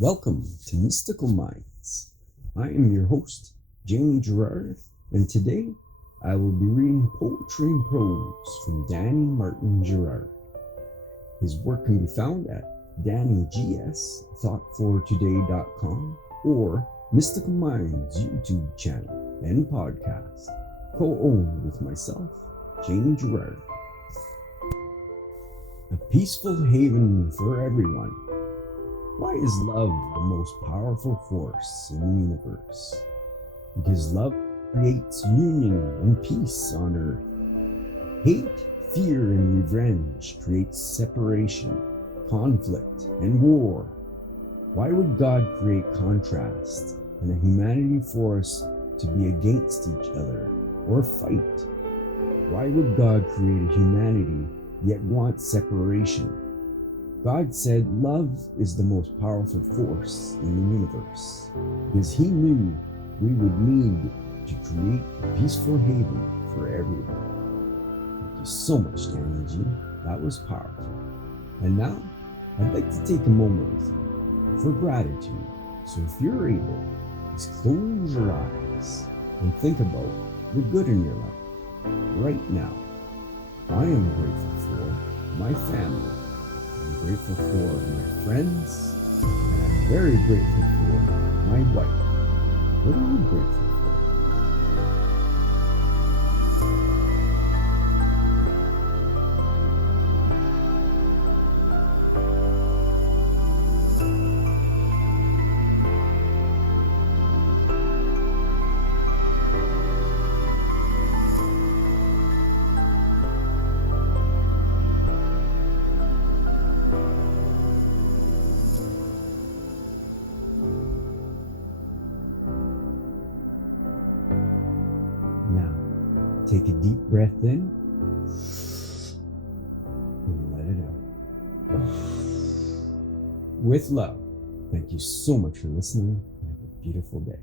Welcome to Mystical Minds. I am your host, Jamie Gerard, and today I will be reading poetry and prose from Danny Martin Gerard. His work can be found at DannyGSThoughtForToday.com or Mystical Minds YouTube channel and podcast, co-owned with myself, Jamie Gerard. A peaceful haven for everyone. Why is love the most powerful force in the universe? Because love creates union and peace on earth. Hate, fear, and revenge creates separation, conflict, and war. Why would God create contrast and a humanity for us to be against each other or fight? Why would God create a humanity yet want separation? God said love is the most powerful force in the universe because he knew we would need to create a peaceful haven for everyone. Thank you so much, Danny G. That was powerful. And now, I'd like to take a moment with you for gratitude. So if you're able, just close your eyes and think about the good in your life right now. I am grateful for my family. I'm grateful for my friends, and I'm very grateful for my wife. What are you grateful for? Now, take a deep breath in and let it out. With love, thank you so much for listening and have a beautiful day.